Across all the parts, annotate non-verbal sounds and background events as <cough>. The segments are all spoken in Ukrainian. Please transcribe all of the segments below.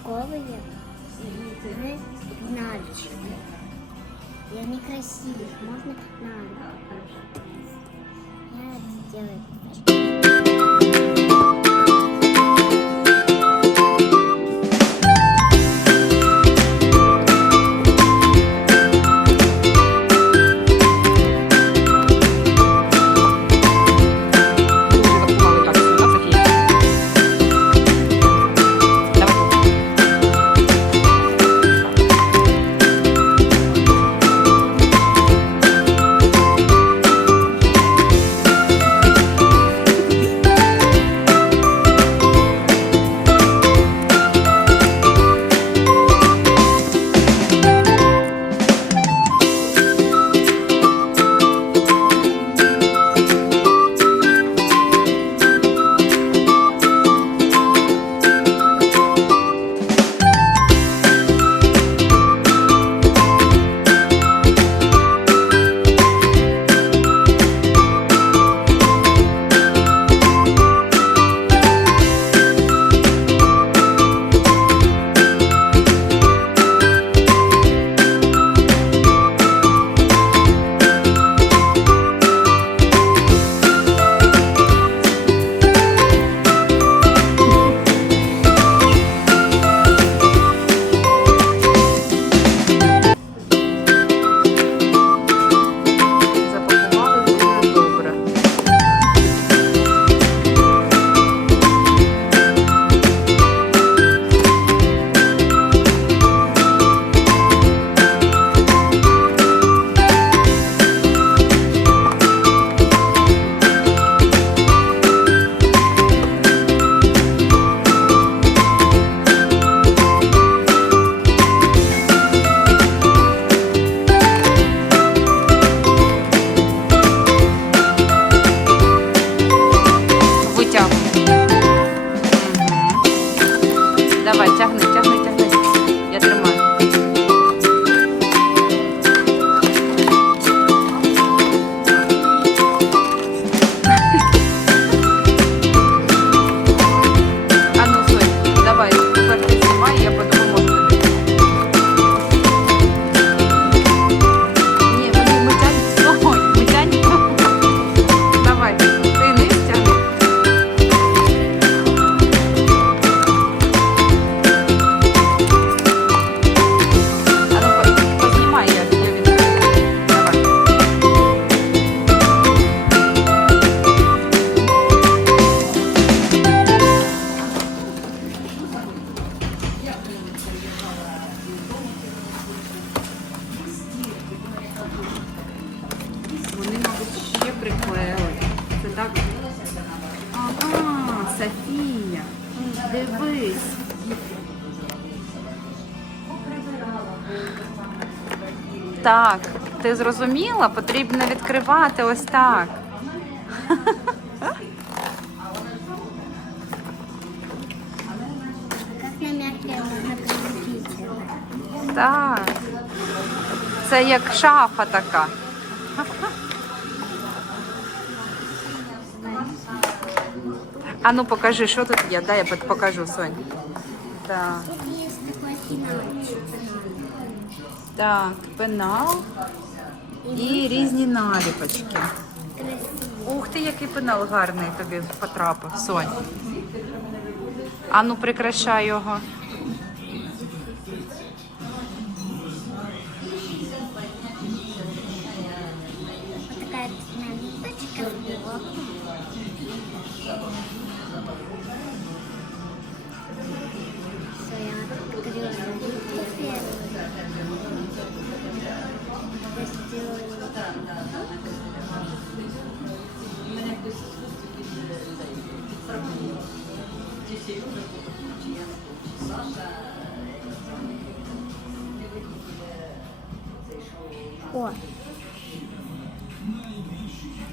Спаковые игры пенальчики. И они красивые, можно пятнадцать. Я это сделаю. Приклеїли. Це так. Ага, Софія. Дивись. Так, ти зрозуміла? Потрібно відкривати ось так. Так. Це як шафа така. А ну покажи, що тут є. Дай я покажу, Сонь. Так. Так, пенал і різні наліпочки. Ух ти, який пенал гарний тобі потрапив, Сонь. А ну прикрашай його.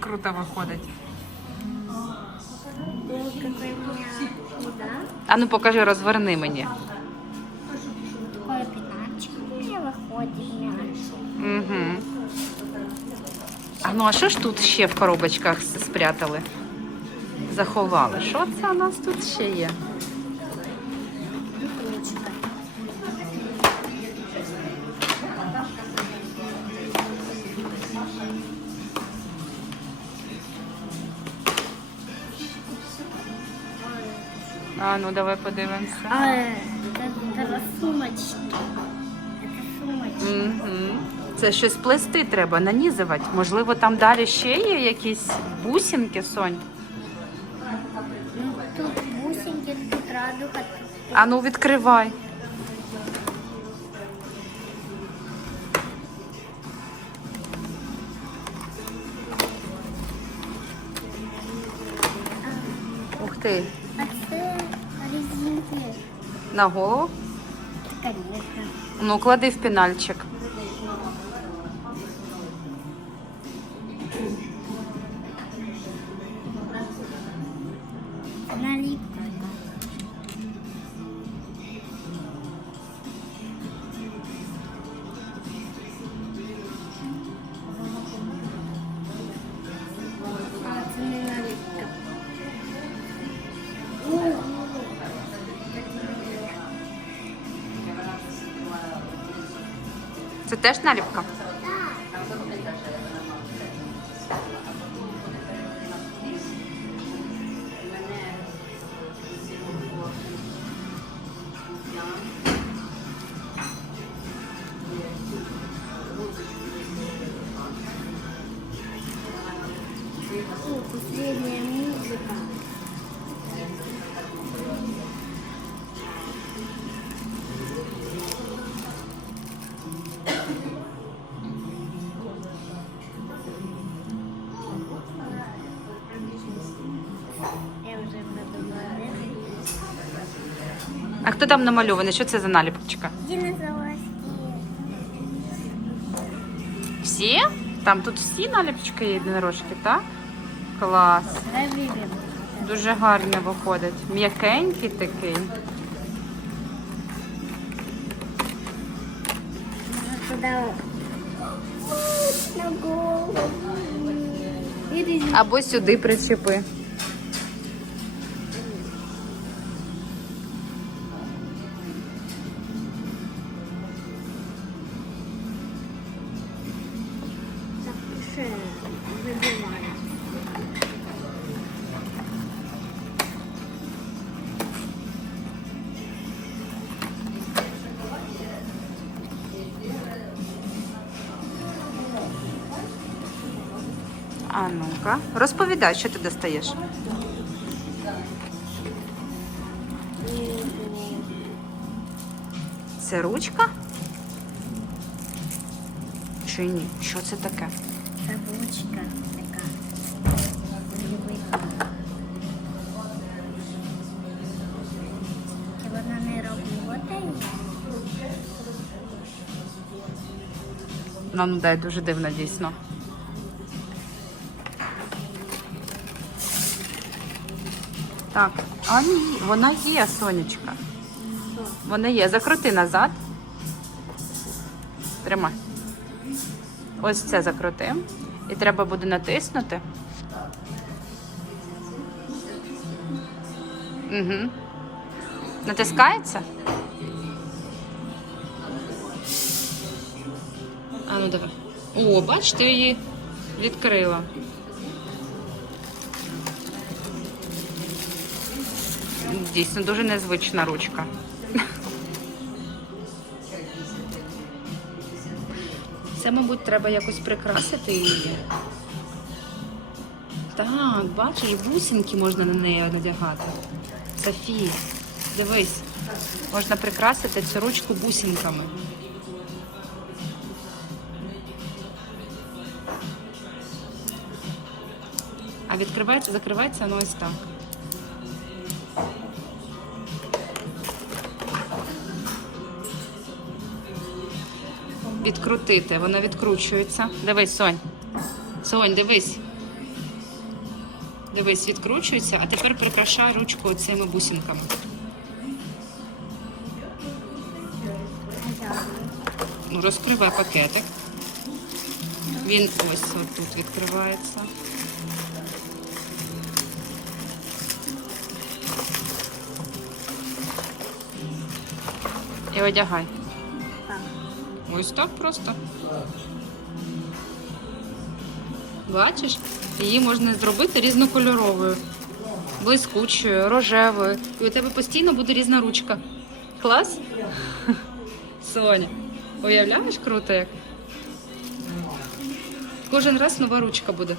Круто виходить. А ну покажи, розверни мені. Мяч. Угу. А ну а що ж тут ще в коробочках спрятали? заховали. Що це у нас тут ще є? А, ну давай подивимося. А, это, это сумочки. Это сумочки. Угу. Це щось плести треба, нанізувати. Можливо, там далі ще є якісь бусинки, Сонь. Ну, тут бусинки, тут радуга. тут- А ну відкривай. Ух ти, А це резинки. на голову. Конечно. Ну, клади в пінальчик. Це теж наліпка? О, последняя музыка. А хто там намальований? Що це за наліпочка? Динозаврики. Всі? Там тут всі наліпочки є єдинорожки, так? Клас. Дуже гарно виходить. М'якенький такий. Або сюди причепи. А ну-ка. Розповідай, що ти достаєш. Це ручка? Чи ні? Що це таке? Табличка така. Чи вона не роботає? Ну, ну дай дуже дивно, дійсно. Так, а ні, вона є, сонечка. Вона є. Закрути назад. Тримай. Ось це закрути. І треба буде натиснути. Угу. Натискається? А ну давай. О, бач, ти її відкрила. Дійсно, дуже незвична ручка. Це, мабуть, треба якось прикрасити її. Так, бачиш, бусинки можна на неї надягати. Софія, дивись, можна прикрасити цю ручку бусинками. А відкривається, закривається воно ось так. відкрутити. Воно відкручується. Дивись, Сонь. Сонь, дивись. Дивись, відкручується, а тепер прикрашай ручку цими бусинками. Ну, розкривай пакетик. Він ось тут відкривається. І одягай. Ось так просто. Бачиш, її можна зробити різнокольоровою, блискучою, рожевою. І у тебе постійно буде різна ручка. Клас? <laughs> Соня, уявляєш круто як? Кожен раз нова ручка буде.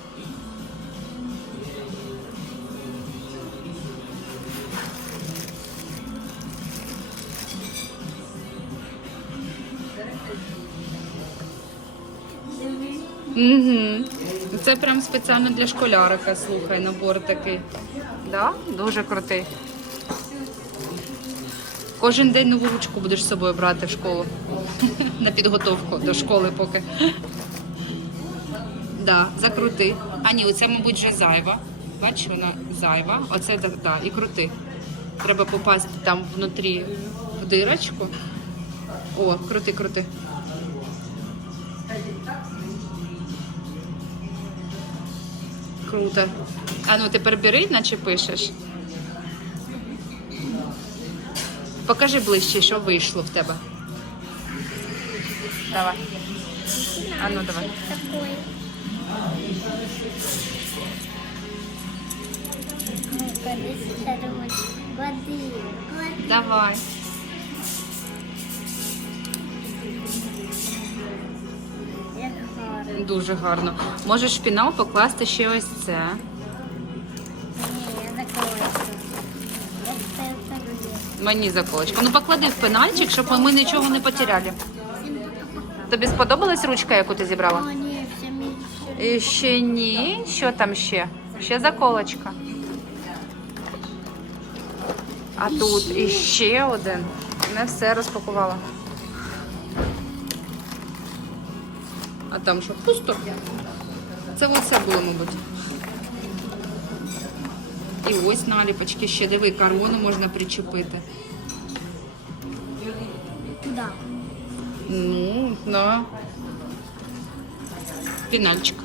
Угу. Це прям спеціально для школярика, слухай, набор такий. Да? Дуже крутий. Кожен день нову ручку будеш з собою брати в школу. <laughs> На підготовку до школи поки. <laughs> Да, закрути. А ні, оце, мабуть, вже зайва. Бачиш, вона зайва. Оце да, да, і крути. Треба попасти там внутрі в дирочку. О, крути, крути. Круто. А ну тепер бери, наче пишеш. Покажи ближче, що вийшло в тебе. Давай. А ну давай. Води. Давай. Дуже гарно. Можеш в пінал покласти ще ось це. Ні, це все Мені заколочка. Ну поклади в пенальчик, щоб ми нічого не потеряли. Тобі сподобалась ручка, яку ти зібрала? О, ні, все мені І ще ні. Що там ще? Ще заколочка. А тут іще один. Не все розпакувала. Там що? Пусто. Це оце було, мабуть. І ось наліпочки ще диви, кармону можна причепити. Куди? Ну, да. Пінальчик.